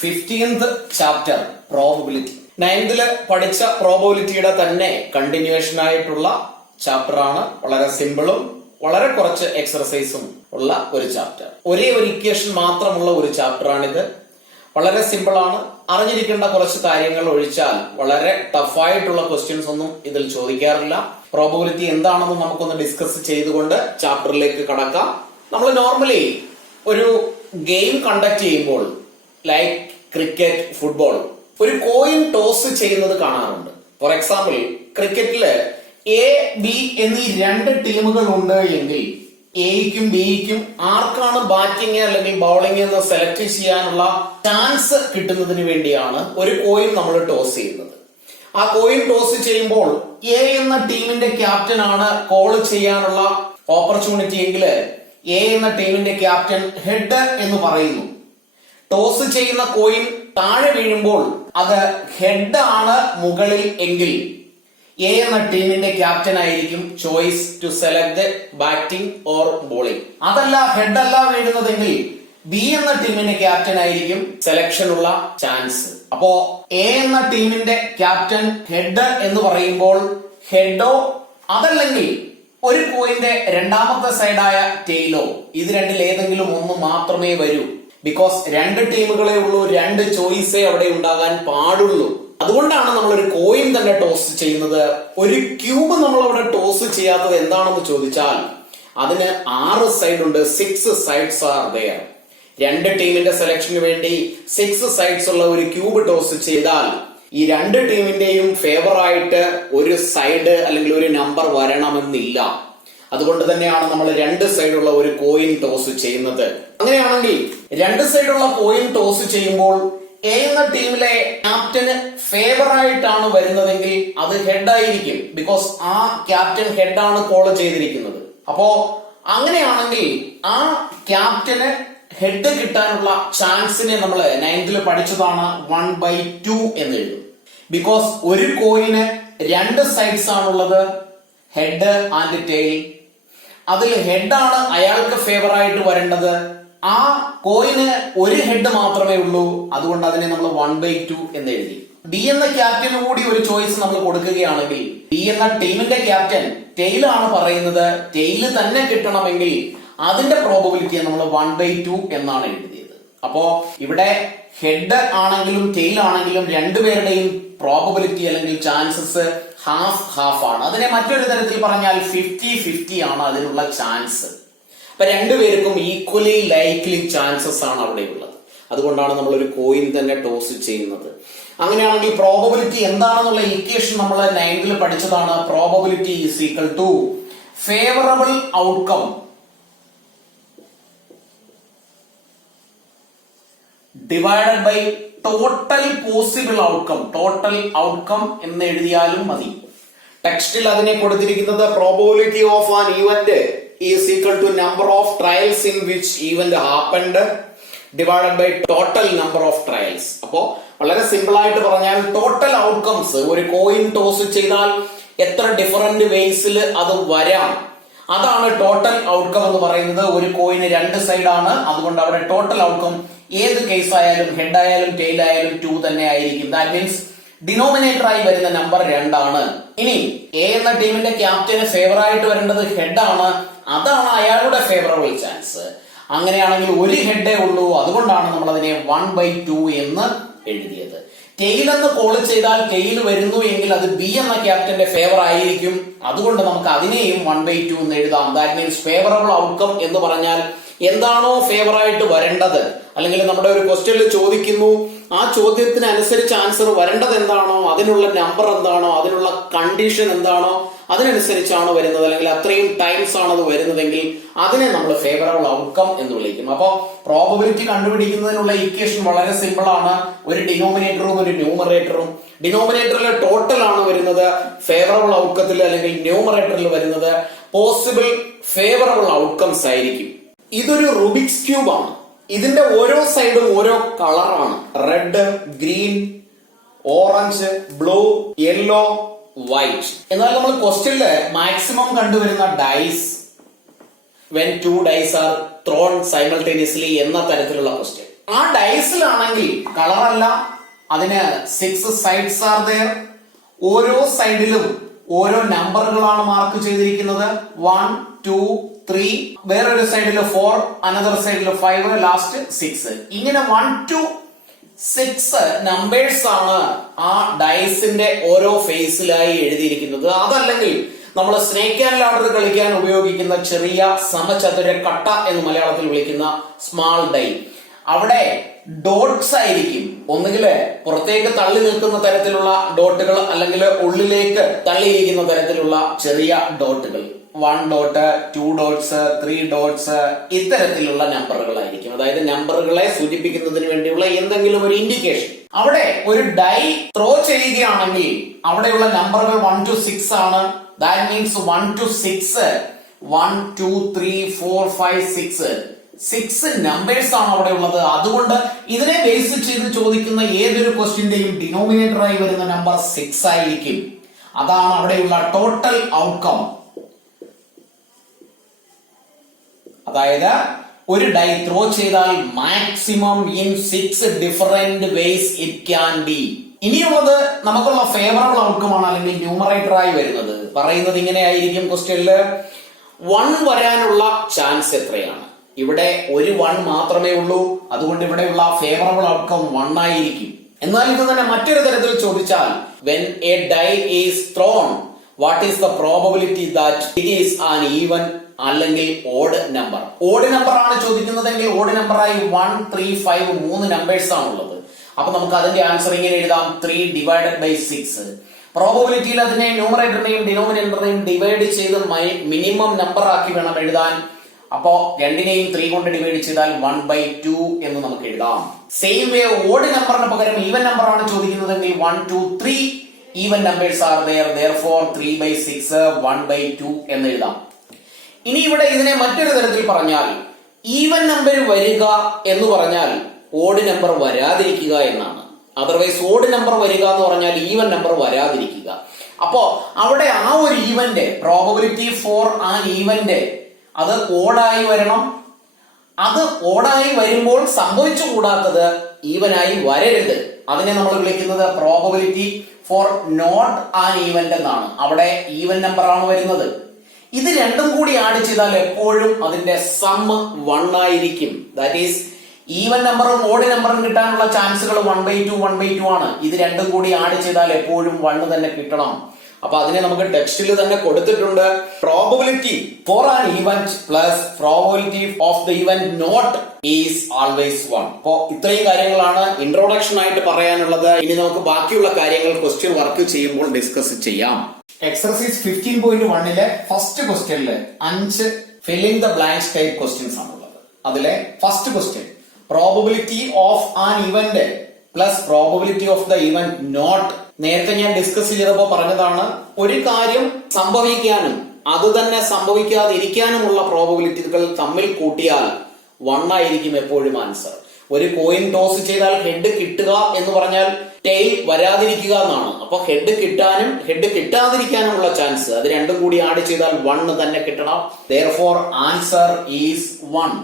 15th chapter probability. 9th പഠിച്ച പ്രോബബിലിറ്റിയുടെ തന്നെ continuation ആയിട്ടുള്ള ചാപ്റ്റർ ആണ്. വളരെ സിമ്പിളും വളരെ കുറച്ച് എക്സർസൈസും ഉള്ള ഒരു ചാപ്റ്റർ. ഒരേ ഒരു ഇക്വേഷൻ മാത്രമുള്ള ഒരു ചാപ്റ്റർ ആണിത്. വളരെ സിമ്പിൾ ആണ്. അറിഞ്ഞിരിക്കേണ്ട കുറച്ച് കാര്യങ്ങൾ ഒഴിച്ചാൽ വളരെ ടഫായിട്ടുള്ള ക്വസ്റ്റ്യൻസ് ഒന്നും ഇതിൽ ചോദിക്കാറില്ല. പ്രോബബിലിറ്റി എന്താണെന്ന് നമുക്കൊന്ന് ഡിസ്കസ് ചെയ്തുകൊണ്ട് ചാപ്റ്ററിലേക്ക് കടക്കാം. നമ്മൾ നോർമലി ഒരു ഗെയിം കണ്ടക്ട് ചെയ്യുമ്പോൾ ലൈക്ക് ക്രിക്കറ്റ്, ഫുട്ബോൾ, ഒരു കോയിൻ ടോസ് ചെയ്യുന്നത് കാണാറുണ്ട്. ഫോർ എക്സാമ്പിൾ, ക്രിക്കറ്റില് എ, ബി എന്നീ രണ്ട് ടീമുകൾ ഉണ്ട് എങ്കിൽ എയ്ക്കും ബിക്കും ആർക്കാണ് ബാറ്റിംഗ് അല്ലെങ്കിൽ ബൗളിംഗ് എന്ന് സെലക്ട് ചെയ്യാനുള്ള ചാൻസ് കിട്ടുന്നതിന് വേണ്ടിയാണ് ഒരു കോയിൻ നമ്മൾ ടോസ് ചെയ്യുന്നത്. ആ കോയിൻ ടോസ് ചെയ്യുമ്പോൾ എ എന്ന ടീമിന്റെ ക്യാപ്റ്റൻ ആണ് കോൾ ചെയ്യാനുള്ള ഓപ്പർച്യൂണിറ്റി എങ്കിൽ എ എന്ന ടീമിന്റെ ക്യാപ്റ്റൻ ഹെഡ് എന്ന് പറയുന്നു. ടോസ് ചെയ്യുന്ന കോയിൻ താഴെ വീഴുമ്പോൾ അത് ഹെഡ് ആണ് മുകളിൽ എങ്കിൽ എ എന്ന ടീമിന്റെ ക്യാപ്റ്റൻ ആയിരിക്കും choice to select batting or bowling. അതല്ല, ഹെഡ് അല്ല വീഴുന്നതെങ്കിൽ ബി എന്ന ടീമിന്റെ ക്യാപ്റ്റൻ ആയിരിക്കും സെലക്ഷൻ ഉള്ള ചാൻസ്. അപ്പോ എ എന്ന ടീമിന്റെ ക്യാപ്റ്റൻ ഹെഡ് എന്ന് പറയുമ്പോൾ ഹെഡോ അതല്ലെങ്കിൽ ഒരു കോയിന്റെ രണ്ടാമത്തെ സൈഡായ ടെയിലോ, ഇത് രണ്ടിൽ ഏതെങ്കിലും ഒന്ന് മാത്രമേ വരൂ. ബിക്കോസ് രണ്ട് ടീമുകളെ ഉള്ളൂ, രണ്ട് ചോയ്സേ അവിടെ ഉണ്ടാകാൻ പാടുള്ളൂ. അതുകൊണ്ടാണ് നമ്മൾ ഒരു കോയിൻ തന്നെ ടോസ് ചെയ്യുന്നത്. ഒരു ക്യൂബ് നമ്മൾ അവിടെ ടോസ് ചെയ്യാത്തത് എന്താണെന്ന് ചോദിച്ചാൽ അതിന് 6 സൈഡ് ഉണ്ട്. 6 സൈഡ്സ് ആർ ദെയർ. രണ്ട് ടീമിന്റെ സെലക്ഷന് വേണ്ടി 6 സൈഡ്സ് ഉള്ള ഒരു ക്യൂബ് ടോസ് ചെയ്താൽ ഈ രണ്ട് ടീമിന്റെയും ഫേവർ ആയിട്ട് ഒരു സൈഡ് അല്ലെങ്കിൽ ഒരു നമ്പർ വരണമെന്നില്ല. അതുകൊണ്ട് തന്നെയാണ് നമ്മൾ രണ്ട് സൈഡുള്ള ഒരു കോയിൻ ടോസ് ചെയ്യുന്നത്. അങ്ങനെയാണെങ്കിൽ രണ്ട് സൈഡുള്ള കോയിൻ ടോസ് ചെയ്യുമ്പോൾ എ എന്ന ടീമിലെ ക്യാപ്റ്റന് ഫേവർ ആയിട്ടാണ് വരുന്നതെങ്കിൽ അത് ഹെഡ് ആയിരിക്കും. ബിക്കോസ് ആ ക്യാപ്റ്റൻ ഹെഡ് ആണ് കോൾ ചെയ്തിരിക്കുന്നത്. അപ്പോ അങ്ങനെയാണെങ്കിൽ ആ ക്യാപ്റ്റന് ഹെഡ് കിട്ടാനുള്ള ചാൻസിനെ നമ്മൾ 9th പഠിച്ചതാണ് 1/2 എന്ന് എഴുതും. ബിക്കോസ് ഒരു കോയിന് രണ്ട് സൈഡ്സ് ആണുള്ളത്, ഹെഡ് ആൻഡ് ടെയിൽ. അതിൽ ഹെഡാണ് അയാൾക്ക് ഫേവർ ആയിട്ട് വരേണ്ടത്. ആ കോയിന് ഒരു ഹെഡ് മാത്രമേ ഉള്ളൂ. അതുകൊണ്ട് അതിനെ നമ്മൾ 1/2 എന്ന് എഴുതി. ബി എന്ന ക്യാപ്റ്റന് കൂടി ഒരു ചോയ്സ് നമ്മൾ കൊടുക്കുകയാണെങ്കിൽ ബി എന്ന ടീമിന്റെ ക്യാപ്റ്റൻ ടെയിൽ ആണ് പറയുന്നത്. ടെയിൽ തന്നെ കിട്ടണമെങ്കിൽ അതിന്റെ പ്രോബബിലിറ്റിയെ നമ്മൾ 1/2 എന്നാണ് എഴുതിയത്. അപ്പോ ഇവിടെ ഹെഡ് ആണെങ്കിലും ടെയിൽ ആണെങ്കിലും രണ്ടുപേരുടെയും പ്രോബബിലിറ്റി അല്ലെങ്കിൽ ചാൻസസ് ഹാഫ് ആണ്. അതിനെ മറ്റൊരു തരത്തിൽ പറഞ്ഞാൽ 50-50 ആണ് അതിനുള്ള ചാൻസ്. അപ്പൊ രണ്ടുപേർക്കും ഈക്വലി ലൈക്ലി ചാൻസസ് ആണ് അവിടെ ഉള്ളത്. അതുകൊണ്ടാണ് നമ്മൾ ഒരു കോയിൻ തന്നെ ടോസ് ചെയ്യുന്നത്. അങ്ങനെയാണെങ്കിൽ പ്രോബബിലിറ്റി എന്താണെന്നുള്ള ഇക്വേഷൻ നമ്മൾ 9th പഠിച്ചതാണ്. Probability is equal to favourable outcome divided by total possible outcome. Total outcome എന്ന് എഴുതിയാലും മതി. ടെക്സ്റ്റിൽ അതിനെ കൊടുത്തിരിക്കുന്നത് probability of an event is equal to number of trials in which event happened divided by total number of trials. അപ്പോ വളരെ simple ആയിട്ട് പറഞ്ഞാൽ ടോട്ടൽ ഔട്ട്കംസ് ഒരു കോയിൻ ടോസ് ചെയ്താൽ എത്ര ഡിഫറന്റ് വേസിൽ അത് വരാം, അതാണ് ടോട്ടൽ ഔട്ട്കം എന്ന് പറയുന്നത്. ഒരു കോയിന് രണ്ട് സൈഡാണ്. അതുകൊണ്ട് അവിടെ ടോട്ടൽ ഔട്ട്കം ഏത് കേസ് ആയാലും ഹെഡ് ആയാലും ടെയിൽ ആയാലും 2 തന്നെ ആയിരിക്കും. ദാറ്റ് മീൻസ് ഡിനോമിനേറ്റർ ആയി വരുന്ന നമ്പർ 2 ആണ്. ഇനി എ എന്ന ടീമിന്റെ ക്യാപ്റ്റന് ഫേവർ ആയിട്ട് വരേണ്ടത് ഹെഡ് ആണ്. അതാണ് അയാളുടെ ഫേവറബിൾ ചാൻസ്. അങ്ങനെയാണെങ്കിൽ ഒരു ഹെഡേ ഉള്ളൂ. അതുകൊണ്ടാണ് നമ്മൾ അതിനെ 1/2 എന്ന് എഴുതിയത്. ടെയിൽ എന്ന് കോൾ ചെയ്താൽ ടെയിൽ വരുന്നു എങ്കിൽ അത് ബി എന്ന ക്യാപ്റ്റന്റെ ഫേവർ ആയിരിക്കും. അതുകൊണ്ട് നമുക്ക് അതിനെയും 1/2 എന്ന് എഴുതാം. ദാറ്റ് മീൻസ് ഫേവറബിൾ ഔട്ട്കം എന്ന് പറഞ്ഞാൽ എന്താണോ ഫേവർ ആയിട്ട് വരേണ്ടത്, അല്ലെങ്കിൽ നമ്മുടെ ഒരു ക്വസ്റ്റ്യനിൽ ചോദിക്കുന്നു, ആ ചോദ്യത്തിന് അനുസരിച്ച് ആൻസർ വരേണ്ടത് എന്താണോ, അതിനുള്ള നമ്പർ എന്താണോ, അതിനുള്ള കണ്ടീഷൻ എന്താണോ, അതിനനുസരിച്ചാണ് വരുന്നത്, അല്ലെങ്കിൽ അത്രയും ടൈംസ് ആണ് അത് വരുന്നതെങ്കിൽ അതിനെ നമ്മൾ ഫേവറബിൾ ഔട്ട്കം എന്ന് വിളിക്കും. അപ്പോ പ്രോബബിലിറ്റി കണ്ടുപിടിക്കുന്നതിനുള്ള ഇക്വേഷൻ വളരെ സിമ്പിൾ ആണ്. ഒരു ഡിനോമിനേറ്ററും ഒരു ന്യൂമറേറ്ററും. ഡിനോമിനേറ്ററിൽ ടോട്ടൽ ആണ് വരുന്നത്, ഫേവറബിൾ ഔട്ട്കത്തിൽ അല്ലെങ്കിൽ ന്യൂമറേറ്ററിൽ വരുന്നത് പോസിബിൾ ഫേവറബിൾ ഔട്ട്കംസ് ആയിരിക്കും. ഇതൊരു റുബിക്സ് ക്യൂബ് ആണ്. ഇതിന്റെ ഓരോ സൈഡും ഓരോ കളറാണ്. Red, green, orange, blue, yellow, white. എന്നാൽ നമ്മൾ ക്വസ്റ്റ്യനില് മാക്സിമം കണ്ടുവരുന്ന dyes when two dice are thrown simultaneously എന്ന തരത്തിലുള്ള ക്വസ്റ്റ്യൻ. ആ ഡൈസിലാണെങ്കിൽ കളറല്ല, അതിന് 6 സൈഡ്സ് ആർ ദെയർ. ഓരോ സൈഡിലും ഓരോ നമ്പറുകളാണ് മാർക്ക് ചെയ്തിരിക്കുന്നത്. 1 2 3, വേറൊരു സൈഡിൽ 4, അനദർ സൈഡിൽ 5, ലാസ്റ്റ് 6. ഇങ്ങനെ 1 to 6 നമ്പേഴ്സ് ആണ് ആ ഡൈസിന്റെ ഓരോ ഫേസിലായി എഴുതിയിരിക്കുന്നത്. അതല്ലെങ്കിൽ നമ്മൾ സ്നേക്ക് ആൻഡ് ലാഡർ കളിക്കാൻ ഉപയോഗിക്കുന്ന ചെറിയ സമചതുര കട്ട എന്ന് മലയാളത്തിൽ വിളിക്കുന്ന സ്മാൾ ഡൈ, അവിടെ ഡോട്ട്സ് ആയിരിക്കും. ഒന്നുകിൽ പുറത്തേക്ക് തള്ളി നിൽക്കുന്ന തരത്തിലുള്ള ഡോട്ടുകൾ, അല്ലെങ്കിൽ ഉള്ളിലേക്ക് തള്ളിയിരിക്കുന്ന തരത്തിലുള്ള ചെറിയ ഡോട്ടുകൾ. 1 ഡോട്ട്, 2 ഡോട്ട്സ്, 3 ഡോട്ട്സ്, ഇത്തരത്തിലുള്ള നമ്പറുകളായിരിക്കും. അതായത് നമ്പറുകളെ സൂചിപ്പിക്കുന്നതിന് വേണ്ടിയുള്ള എന്തെങ്കിലും ഒരു ഇൻഡിക്കേഷൻ. അവിടെ ഒരു ഡൈ ത്രോ ചെയ്യുകയാണെങ്കിൽ അവിടെയുള്ള നമ്പറുകൾ 1 to 6 ആണ്. ദാറ്റ് മീൻസ് 1 to 6, 1 2 3 4 5 6 നമ്പേഴ്സ് ആണ് അവിടെ ഉള്ളത്. അതുകൊണ്ട് ഇതിനെ ബേസ് ചെയ്ത് ചോദിക്കുന്ന ഏതൊരു ക്വസ്റ്റ്യന്റെയും ഡിനോമിനേറ്റർ ആയി വരുന്ന നമ്പർ 6 ആയിരിക്കും. അതാണ് അവിടെയുള്ള ടോട്ടൽ ഔട്ട്കം. അതായത് ഒരു ഡൈ ത്രോ ചെയ്താൽ maximum in 6 different vase it can be. ഇനിയുള്ളത് നമുക്കുള്ള ഫേവറബിൾ ഔട്ട്കം ആണ്, അല്ലെങ്കിൽ ന്യൂമറേറ്റർ ആയി വരുന്നത്. പറയുന്നത് ഇങ്ങനെ ആയിരിക്കും ക്വസ്റ്റ്യനില്, 1 വരാനുള്ള ചാൻസ് എത്രയാണ്? ഇവിടെ ഒരു 1 മാത്രമേ ഉള്ളൂ. അതുകൊണ്ട് ഇവിടെയുള്ള ഫേവറബിൾ ഔട്ട്കം 1 ആയിരിക്കും. എന്നാൽ ഇത് തന്നെ മറ്റൊരു തരത്തിൽ ചോദിച്ചാൽ, when a die is thrown, what is the probability that it is an even അല്ലെങ്കിൽ ഓഡ് നമ്പർ? ഓഡ് നമ്പർ ആണ് ചോദിക്കുന്നതെങ്കിൽ ഓഡ് നമ്പറായി 1 3 5 3 നമ്പേഴ്സ് ആണുള്ളത്. അപ്പൊ നമുക്ക് അതിന്റെ ആൻസർ ഇങ്ങനെ എഴുതാം, 3 divided by 6. പ്രോബബിലിറ്റിയിൽ അതിനെ ന്യൂമറേറ്ററിനെയും ഡിനോമിനേറ്ററിനെയും ഡിവൈഡ് ചെയ്ത് മിനിമം നമ്പർ ആക്കി വേണം എഴുതാൻ. അപ്പോ രണ്ടിനെയും 3 കൊണ്ട് ഡിവൈഡ് ചെയ്താൽ 1/2 എന്ന് നമുക്ക് എഴുതാം. സെയിം വേ ഓഡ് നമ്പറിന് പകരം ഈവൻ നമ്പർ ആണ് ചോദിക്കുന്നതെങ്കിൽ 1 2 3 even numbers are there, therefore 3/6 1/2 എന്ന് എഴുതാം. ഇനി ഇവിടെ ഇതിനെ മറ്റൊരു തരത്തിൽ പറഞ്ഞാൽ, ഈവൻ നമ്പർ വരിക എന്ന് പറഞ്ഞാൽ ഓഡ് നമ്പർ വരാതിരിക്കുക എന്നാണ്. അതർവൈസ് ഓഡ് നമ്പർ വരിക എന്ന് പറഞ്ഞാൽ ഈവൻ നമ്പർ വരാതിരിക്കുക. അപ്പോ അവിടെ ആ ഒരു ഈവന്റ് പ്രോബബിലിറ്റി ഫോർ ആ ഈവന്റ് അത് ഓടായി വരണം. അത് ഓടായി വരുമ്പോൾ സംഭവിച്ചു കൂടാത്തത് ഈവനായി വരരുത്. അതിനെ നമ്മൾ വിളിക്കുന്നത് probability for not an event എന്നാണ്. അവിടെ ഈവൻ നമ്പർ ആണ് വരുന്നത്. ഇത് രണ്ടും കൂടി ആഡ് ചെയ്താൽ എപ്പോഴും അതിന്റെ സം 1 ആയിരിക്കും. ദാറ്റ് ഈസ് ഈവൻ നമ്പറും ഓഡ് നമ്പറും കിട്ടാനുള്ള ചാൻസുകൾ 1/2 1/2 ആണ്. ഇത് രണ്ടും കൂടി ആഡ് ചെയ്താൽ എപ്പോഴും 1 തന്നെ കിട്ടണം. അപ്പൊ അതിനെ നമുക്ക് ടെക്സ്റ്റിൽ തന്നെ കൊടുത്തിട്ടുണ്ട്. Probability for an event plus probability of the event not is always 1. അപ്പോ ഇത്രയും കാര്യങ്ങളാണ് ഇൻട്രോഡക്ഷൻ ആയിട്ട് പറയാനുള്ളത്. ഇനി നമുക്ക് ബാക്കിയുള്ള കാര്യങ്ങൾ ക്വസ്റ്റ്യൻ വർക്ക് ചെയ്യുമ്പോൾ ഡിസ്കസ് ചെയ്യാം. എക്സർസൈസ് 15.1 ഫസ്റ്റ് ക്വസ്റ്റ്യനില് 5 filling the blanks type questions ആണുള്ളത്. അതിലെ first question, probability of an event plus probability of the event not. നേരത്തെ ഞാൻ ഡിസ്കസ് ചെയ്തപ്പോൾ പറഞ്ഞതാണ്, ഒരു കാര്യം സംഭവിക്കാനും അത് തന്നെ സംഭവിക്കാതിരിക്കാനുമുള്ള പ്രോബബിലിറ്റികൾ തമ്മിൽ കൂട്ടിയാൽ 1 ആയിരിക്കും എപ്പോഴും ആൻസർ. ഒരു കോയിൻ ടോസ് ചെയ്താൽ ഹെഡ് കിട്ടുക എന്ന് പറഞ്ഞാൽ ടെയിൽ വരാതിരിക്കുക എന്നാണ്. അപ്പൊ ഹെഡ് കിട്ടാനും ഹെഡ് കിട്ടാതിരിക്കാനുമുള്ള ചാൻസ് അത് രണ്ടും കൂടി ആഡ് ചെയ്താൽ 1 തന്നെ കിട്ടണം. therefore answer is 1.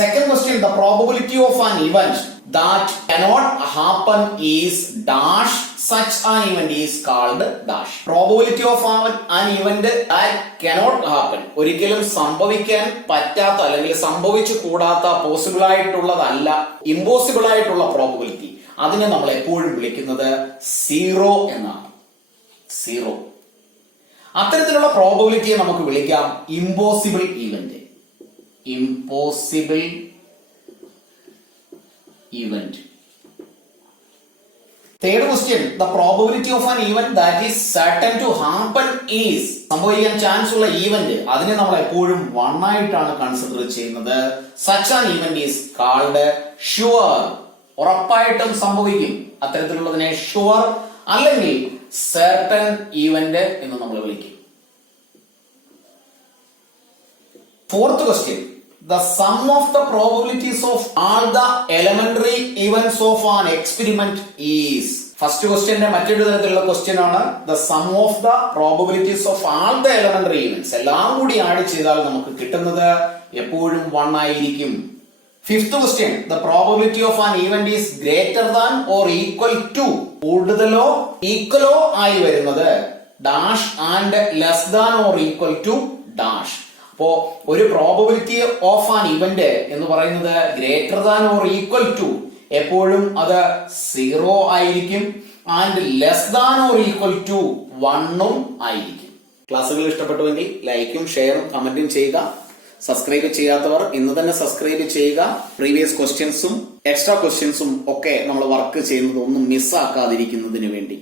Second question, the probability of an event that cannot happen is dash, such an event is called dash. Probability of an event that cannot happen, ഒരിക്കലും സംഭവിക്കാൻ പറ്റാത്ത അല്ലെങ്കിൽ സംഭവിച്ചു കൂടാത്ത, പോസിബിൾ ആയിട്ടുള്ളതല്ല, ഇമ്പോസിബിൾ ആയിട്ടുള്ള probability, അതിനെ നമ്മൾ എപ്പോഴും വിളിക്കുന്നത് 0 എന്നാണ്. 0. അത്തരത്തിലുള്ള പ്രോബബിലിറ്റിയെ നമുക്ക് വിളിക്കാം impossible event. Impossible event. Third question, the probability of an event that is certain to happen is, സംഭവിക്കാൻ ചാൻസ് ഉള്ള ഈവന്റ്, അതിനെ നമ്മൾ എപ്പോഴും 1 ആയിട്ടാണ് കൺസിഡർ ചെയ്യുന്നത്. such an event is called sure. ഉറപ്പായിട്ടും സംഭവിക്കും. അത്തരത്തിലുള്ളതിനെ sure അല്ലെങ്കിൽ certain event എന്ന് നമ്മൾ വിളിക്കും. Fourth question, the sum of the probabilities of all the elementary events of an experiment is. First ക്വസ്റ്റ്യന്റെ മറ്റൊരു തരത്തിലുള്ള ക്വസ്റ്റ്യൻ ആണ്, the sum of the probabilities of all the elementary events. എല്ലാം കൂടി ആഡ് ചെയ്താൽ നമുക്ക് കിട്ടുന്നത് എപ്പോഴും 1 ആയിരിക്കും. Fifth question, the probability of an event is greater than or equal to, കൂടുതലോ ഈക്വലോ ആയി വരുന്നത് dash and less than or equal to dash. അപ്പോ ഒരു പ്രോബബിലിറ്റി ഓഫ് ആൻ ഇവന്റ് എന്ന് പറയുന്നത് greater than or equal to എപ്പോഴും അത് 0 ആയിരിക്കും, and less than or equal to 1 ആയിരിക്കും. ക്ലാസ്സുകൾ ഇഷ്ടപ്പെട്ടുവെങ്കിൽ ലൈക്കും ഷെയറും കമന്റും ചെയ്യുക. സബ്സ്ക്രൈബ് ചെയ്യാത്തവർ ഇന്ന് തന്നെ സബ്സ്ക്രൈബ് ചെയ്യുക. പ്രീവിയസ് ക്വസ്റ്റ്യൻസും എക്സ്ട്രാ ക്വസ്റ്റ്യൻസും ഒക്കെ നമ്മൾ വർക്ക് ചെയ്യുന്നത് ഒന്നും മിസ്സാക്കാതിരിക്കുന്നതിന് വേണ്ടി.